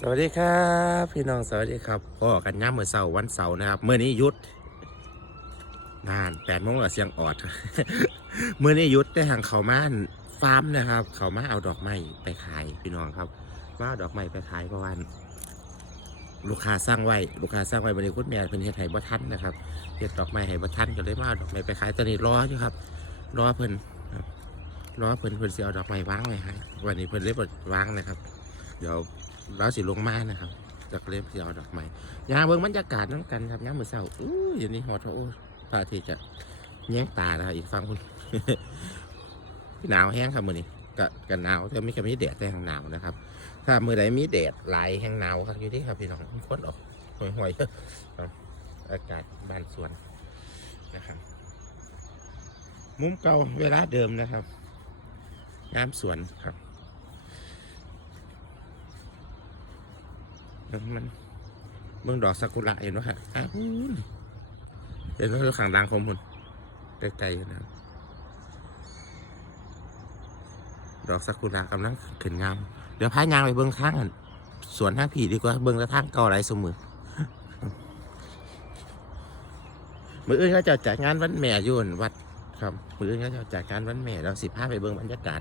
สวัสดีครับ พี่น้องสวัสดีครับพ่อกันย่าเมื่อเสาร์วันเสาร์นะครับเมื่อนี้ยุดนานแปดโมงละเสียงออดเมื่อนี้ยุดได้ทางเขาม่านฟาร์มนะครับ เขามาเอาดอกไม้ไปขายพี่น้องครับมาเอาดอกไม้ไปขายเพราะว่าลูกค้าสร้างไว้ลูกค้าสร้างไว้บริคุณแม่เป็นเฮ็ดไห้บ่ทันนะครับเฮ็ดดอกไม้ให้บ่ทันก็เลยมาเอาดอกไม้ไปขายตอนนี้รออยู่ครับรอเพิ่นรอเพิ่นเพิ่นเสิเอาดอกไม้วางไว้ให้วันนี้เพิ่นเลยบ่วางนะครับ เดี๋ยว เราสิลงมานะครับจากเล็บที่เอาดอกไม้ยาเบิ่งบรรยากาศน้ำกันครับยามมื้อเช้าอู้ยอย่างนี้ฮอตโอ้พระอาทิตย์จะแย้งตานะครับอีกฝั่งคุณหนาวแห้งครับมื้อนี้ก็ก็หนาวแต่ไม่ก็มีแดดแต่แห้งหนาวนะครับ ถ้ามื้อใดมีแดดหลายแห้งหนาวครับอยู่ที่ครับพี่น้องคนออกห่วยๆครับอากาศบ้านสวนนะครับ มุมเก่าเวลาเดิมนะครับน้ำสวนครับ มันมันเมืองดอกซากุระเห็นไหมฮะอ้าวเห็นไหมอยู่ข้างดังของมันไกลๆนะดอกซากุระกำลังขึ้นงาม เดี๋ยวพายางไปเบิ้องข้างกันสวนทางผีดีกว่า เบิ้องแล้วทางเก่าไรสมือมืออื่นเขาจะจัดงานวันแม่ยุ่นวัด ครับมืออื่นเขาจะจัดงานวันแม่เราสิพาไปเบิ้งบรรยากาศ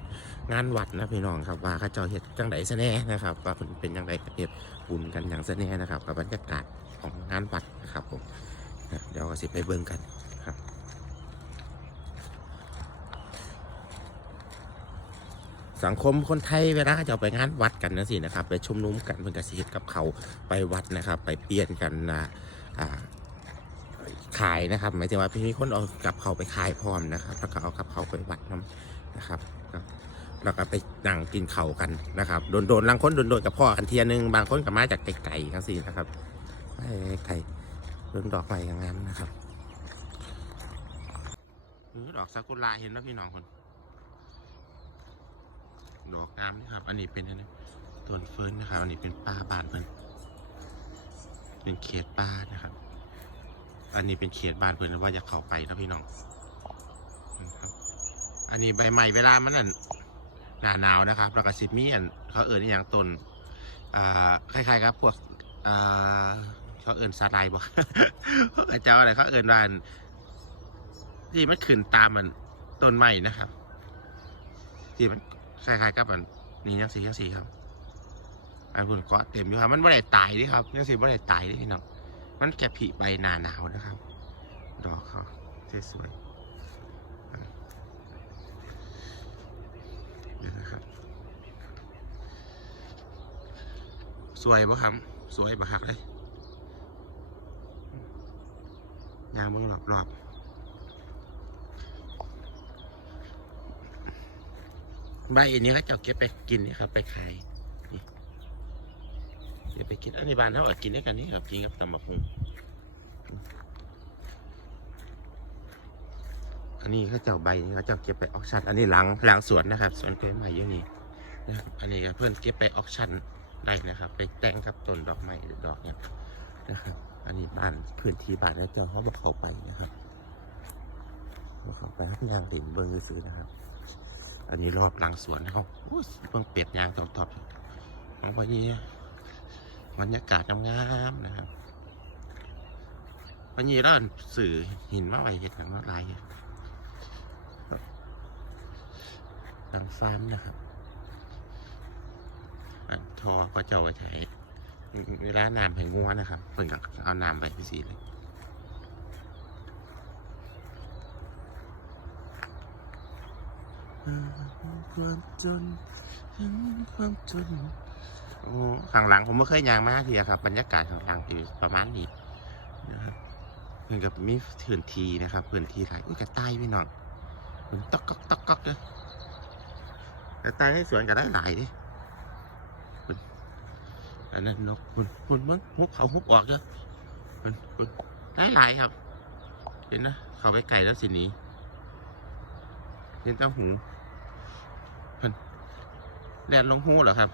งานวัดนะพี่น้องครับว่าเขาเจ้าเฮ็ดจังไดซะแน่นะครับว่าเพิ่นเป็นจังไดกับเฮ็ดบุญกันอย่างซะแน่นะครับกับบรรยากาศของงานวัดนะครับผมเดี๋ยวสิไปเบิ่งกันครับสังคมคนไทยเวลาจะไปงานวัดกันนะสินะครับ ไปชุมนุมกันเพิ่นก็สิเฮ็ดกับเขาไปวัดนะครับ ไปเปลี่ยนกันนะอ่า ขายนะครับหมายถึงว่าพี่มีคนเอากับเขาไปขายพร้อมนะครับแล้วก็เอากับเขาไปวัดนํนะครับแล้วก็ไปนั่งกินเข่ากันนะครับโดนโดนๆบางคนโดนโดนกับพ่อกันเทียหนึงบางคนกับมาจากไกลๆทั้งสี่นะครับไปไกลเรื่องดอกไม้อย่างนั้นนะครับเออดอกซากุระเห็นแล้วพี่น้องคนดอกงามนะครับ อันนี้เป็นต้นเฟิร์นนะครับ อันนี้เป็นป่าบานเพิ่นเป็นเขตป่านะครับ อันนี้เป็นเขตบ้านเพิ่อนว่าจะเข้าไปนะพี่น้องอันนี้ใบใหม่เวลามันนั่นหนาหนาวนะครับแล้วก็สิมีอันเขาเอิญอย่างต้นอ่าคล้ายๆครับพวกอ่าเขาเอิญซาไลบ่เขาเจ้าอะไรเขาเอิญว่านที่มันขึ้นตามมันต้นไม้นะครับที่มันคล้ายๆกับอันนี่ยังสียังสีครับอันพุ่นเกาะเต็มอยู่ครับมันไม่ได้ตายดิครับยังสีไม่ได้ตายดิพี่น้อง มันแค่ผีใบหนาหนาวนะครับ ดอกเขาสวยๆเดี๋ยนะครับ สวยปะครับ สวยปะครับเลยยางเบิ่งรอบรอบใบอันนี้ก็จะเอาเก็บไปกินนี่ครับ ไปขาย เดี๋ยวไปกินอันนี้บ้านเขาอากินด้วยกันนี่ครับกินกับตำบักหุ่งอันนี้เขาเจ้าใบนี่เขาเจ้าเก็บไปออกชันอันนี้หลังหลังสวนนะครับสวนกล้วยไม้เยอะนี่นะครับอันนี้ก็เพื่อนเก็บไปออกชันได้นะครับ ไปแต่งกับต้นดอกไม้หรือดอกเนี่ยนะครับ อันนี้บ้านพื้นที่บ้านแล้วเจ้าเขาบอกเขาไปนะครับบอกเขาไปให้ยางดินเบิ้งซื้อนะครับ อันนี้รอบหลังสวนนะครับโอ้ยเพิ่งเป็ดยางตอบๆของพอดี บรรยากาศงามๆนะครับพอดีร้านสื่อหินมาไว้เห็ดหลังมาลายหลังฟาร์มนะครับ อันทอก็เจ้าไว้ใช้เวลาน้ำให้งัวนะครับเพิ่นเอาน้ำไปพี่สีเลยความจนความจน ข้างหลังผมไม่เคยยางมากทีอะครับ บรรยากาศข้างหลังอยู่ประมาณนี้นะครับเหมือนกับมีพื้นที่นะครับพื้นที่หลายอุ้ยกระต่ายพี่น้องมันตอกก๊อกตอกก๊อกเลยกระต่ายให้สวนก็ได้หลายดิคุณอันนั้นนกคุณคุณมันหุบเขาหุบออกเยอะคุณคุณได้หลายครับ เห็นนะเขาไปไก่แล้วสินี้เห็นเต้าหูแดดลงหูเหรอครับ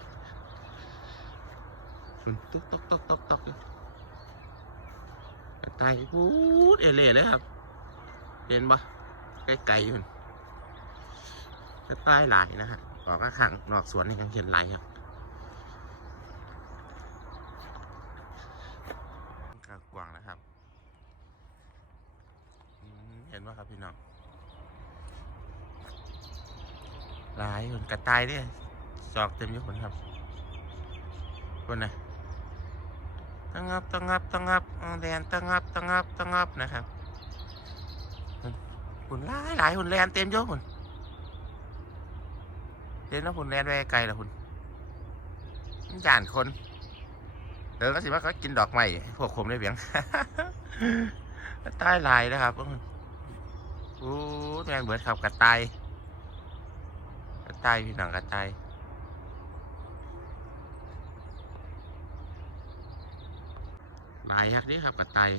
ตุ๊กตอกตอกตอกตอกตายพูดเอเล่เลยครับเห็นปะใกล้ๆอยู่จะใต้หลายนะฮะบอกข้างนอกสวนในกางเขนไหลครับกากวางนะครับ เห็นปะครับพี่น้องลายคนกระต่ายเนี่ยจอกเต็มยุคนครับคนไหนะ ตั้งงับตั้งงับตั้งงับแลนตั้งงับตั้งงับตั้งงับนะครับหุ่นหลายหลายหุ่นแลนเต็มอยุคนเห็นแล้วหุ่นแลนไปไกลแล้วหุ่นจานคนเดินก็สิว่าเขากินดอกไม้พวกผมได้เบียงกระต่ายลายนะครับโอ้แมงเบิดครับกระต่ายกระต่ายพี่น้องกระต่าย ลายฮักนี่ครับกระต่าย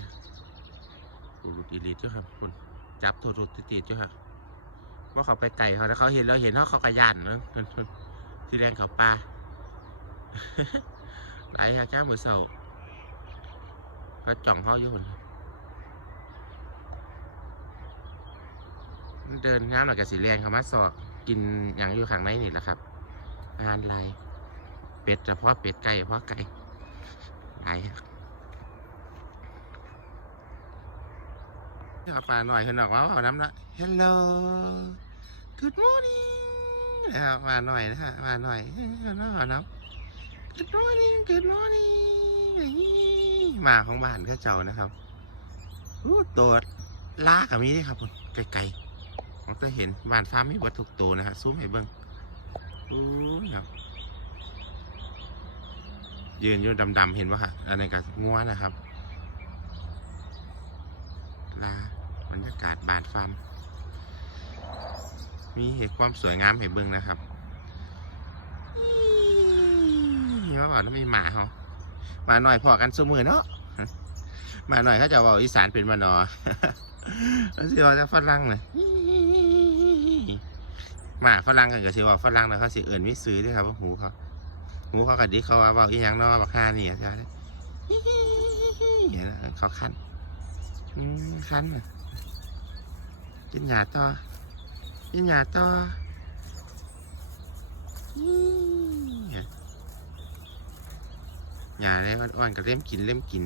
โอ้ลูกอีลีดจ้ะครับคุณจับถูดๆติดๆจ้ะครับว่าเขาไปไก่เขาแล้วเขาเห็นเราเห็นเขาเขากระยันเนอะที่แรงเขาป่าลายฮักจ้ามือเสาเขาจ่องเขาอยู่คนเดินน้ำหน่อยกับสีแรงเขามาสอกกินอย่างอยู่ข้างในนี่แหละครับ อาหารลายเป็ดเฉพาะเป็ดไก่เฉพาะไก่ลาย เอาปลาหน่อยขึ้นออกมาเอาน้ำละ Hello Good morning นะครับมาหน่อยนะฮะมาหน่อยเอาน้ำเอาน้ำ Good morning Good morning มาของบ้านก็เจ้านะครับอู้ตัวลากับมีนี่ครับคุณไกลๆผมจะเห็นบ้านฟ้ามีวัตถุตัวนะฮะซูมให้เบิ้งอู้ยครับยืนอยู่ดำๆเห็นปะฮะอันนี้ก็งัวนะครับ ลาบ รยากาศบานฟาร์มมีเหตุความสวยงามให้เบิ้งนะครับนี่ว่าบอกต้องมีหมาเขาหมาหน่อยพอกันสมือเนาะหมาหน่อยเขาจะบอกอีสานเป็นมานอแล้วสิว่าจะฝรั่งเลยหมาฝรั่งกันก็สิว่าฝรั่งแล้วเขาสิเอื่นไม่ซื้อด้วยครับว่าหูเขาหูเขากระดิเขาว่าบอกอีหยังเนาะบอกห้านี่ใช่ไหมเขาคันคันน่ะ กินหยาต่อ กินหยาต่ออี้หยาได้อ่อนๆก็เล่มกินเล่มกิน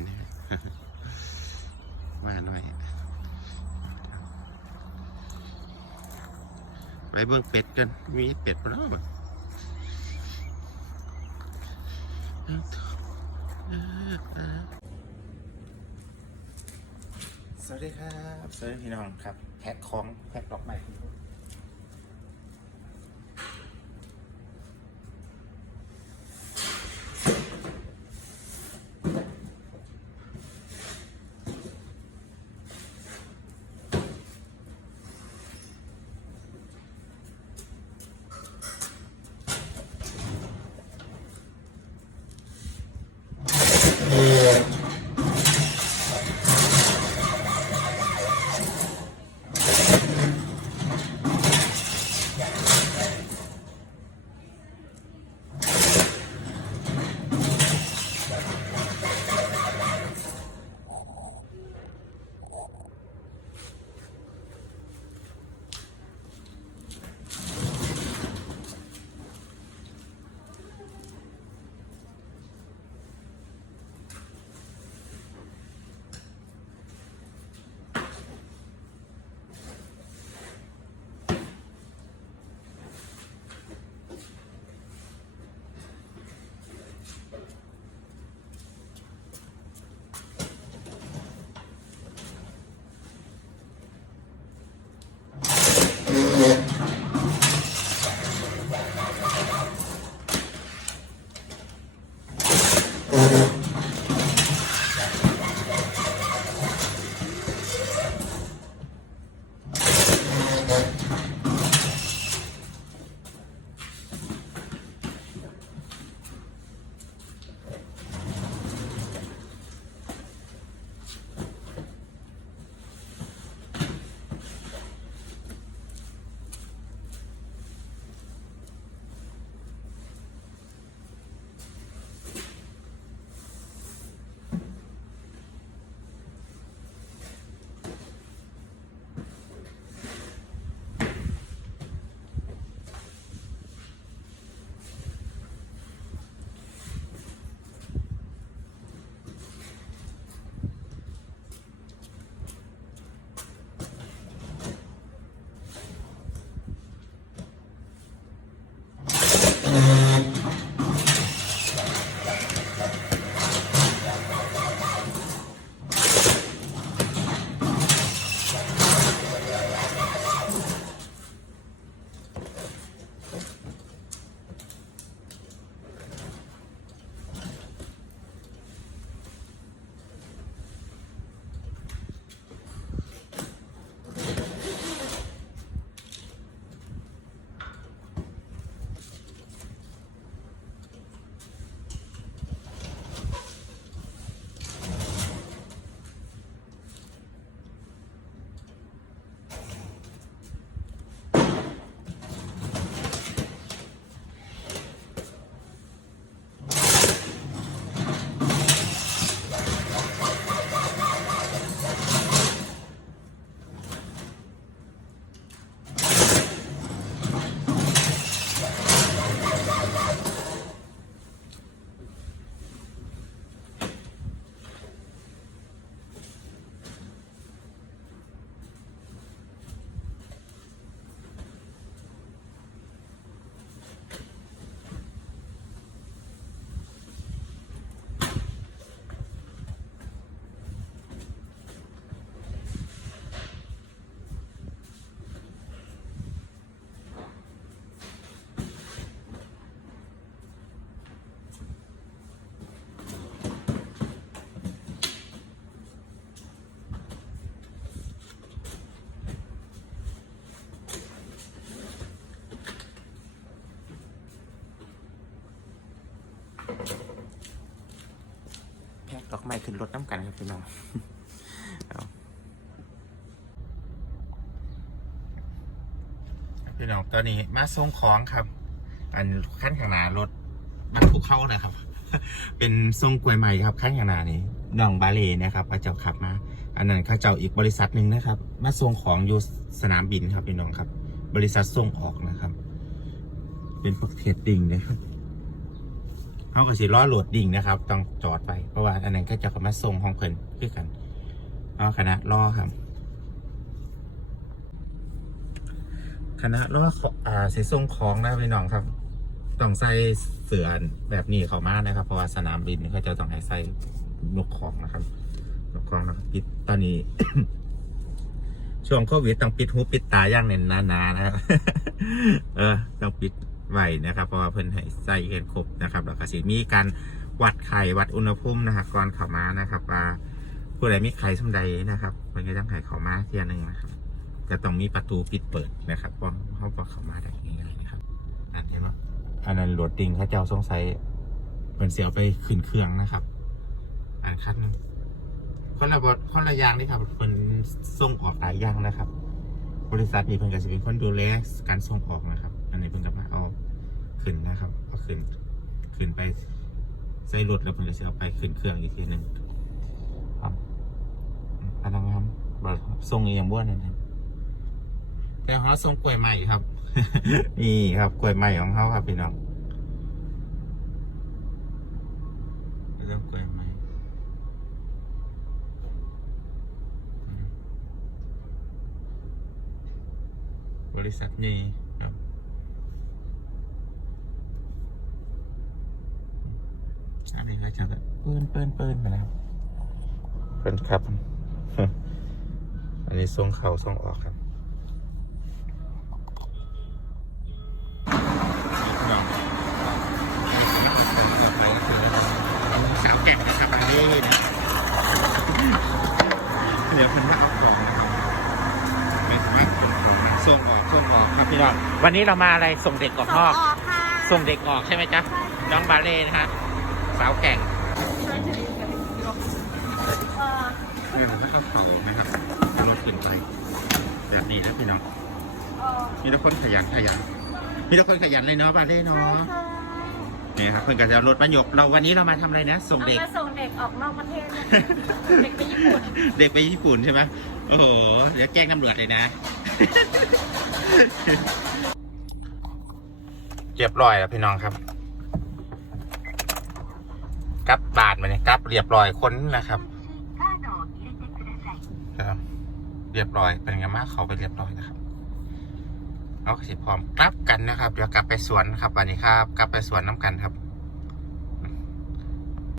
มาหน่อยไปเบิ่งเป็ดกัน มีเป็ดปะเนาะบ่สวัสดีครับ สวัสดีพี่น้องครับ แพ็คของแพ็คดอกไม้ ไม้ขึ้นรถน้ำกันครับพี่น้องพี่น้องตอนนี้มาส่งของครับ อันขั้นขนารถบรรทุกเข้านะครับ เป็นทรงกล้วยใหม่ครับขั้นขนานี้น้องบาเลนะครับพระเจ้าขับมา อันนั้นข้าเจ้าอีกบริษัทหนึ่งนะครับ มาส่งของอยู่สนามบินครับพี่น้องครับ บริษัทส่งออกนะครับ เป็นพวกเทรดดิ้งนะครับ เขาก็สิล้อโหลดดิ้งนะครับ ต้องจอดไปเพราะว่า อันนั้นก็จะเขามาส่งห้องเพิ่นคือกันเอาคณะล้อครับคณะล้ออ่าสิส่งของนะพี่น้องครับ ต้องใส่เสือแบบนี้เขามากนะครับ เพราะว่าสนามบินเขาจะต้องให้ใส่นกของนะครับนกของนะครับปิดตอนนี้ ช่วงโควิดต้องปิดหูปิดตาอย่างเน้นนาๆนะครับเออต้องปิด ไว้นะครับ เพราะว่าเพิ่นให้ใส่กันครบนะครับแล้วก็สิมีการวัดไข่วัดอุณหภูมินะครับก่อนเข้ามานะครับ ว่าผู้ใดมีไข่สมใดนะครับเพิ่นก็ต้องให้เข้ามาเทียหนึงนะครับจะต้องมีประตูปิดเปิดนะครับเพราะเขาบอกเข้ามาได้ง่ายๆนะครับอันเห็นไหมอันนั้นโหลดดิ้งเขาเจ้าสงสัยเหมือนเสียเอาไปขึ้นเครื่องนะครับ อันคัดนึงคนละบทคนละอย่างนี่ครับเป็นส่งออกหลายอย่างนะครับ บริษัทนี้เพิ่นก็จะเป็นคนดูแลการส่งออกนะครับ อันนี้เพิ่นก็มาเอาขึ้นนะครับเอาขึ้นขึ้นไปใส่รถแล้วเพิ่นก็จะเอาไปขึ้นเครื่องอีกทีหนึ่งครับพนักงานบริษัทส่งอีกอย่างบ้วนนั่นเองแต่เขาส่งกล้วยใหม่ครับ นี่ครับกล้วยใหม่ของเขาครับพี่น้องเรื่องกล้วยใหม่บริษัทนี้ครับ อันนี้ก็จะแบบเปิ้นเปิ้นเปิ้นไปแล้วเปิ้นครับ อันนี้ส่งเข่าส่งออกครับสาวแก่งนะครับอันนี้นะเดี๋ยวเพิ่นมาเอาของนะครับไม่สามารถขนของนะส่งออกส่งออกครับพี่น้องวันนี้เรามาอะไรส่งเด็กออกนอกออกค่ะส่งเด็กออกใช่ไหมจ๊ะน้องบาเล่นะฮะ สาวแก่งเอ่อเนี่ยผมเอาเผานะครับรถขึ้นไปแบบนี้นะพี่น้องเอ่อมีแต่คนขยันขยันมีแต่คนขยันเลยเนาะบาเล่เนาะใช่ค่ะนี่ครับเพิ่นก็จะเอารถมาหยกเราวันนี้เรามาทำอะไรนะ ส่งเอาเด็ก มาส่งเด็กออกนอกประเทศนะคะเด็กไปญี่ปุ่น เด็กไปญี่ปุ่นใช่ไหมโอ้โห เดี๋ยวแกล้งตำรวจเลยนะ เรียบร้อยแล้วพี่น้องครับ กลับบาทมาเนี่ยกลับเรียบร้อยคนนะครับครับ เรียบร้อยเป็นไงมากเขาไปเรียบร้อยนะครับเอาสิพร้อมกลับกันนะครับ เดี๋ยวกลับไปสวนครับวันนี้ครับ กลับไปสวนน้ำกันครับ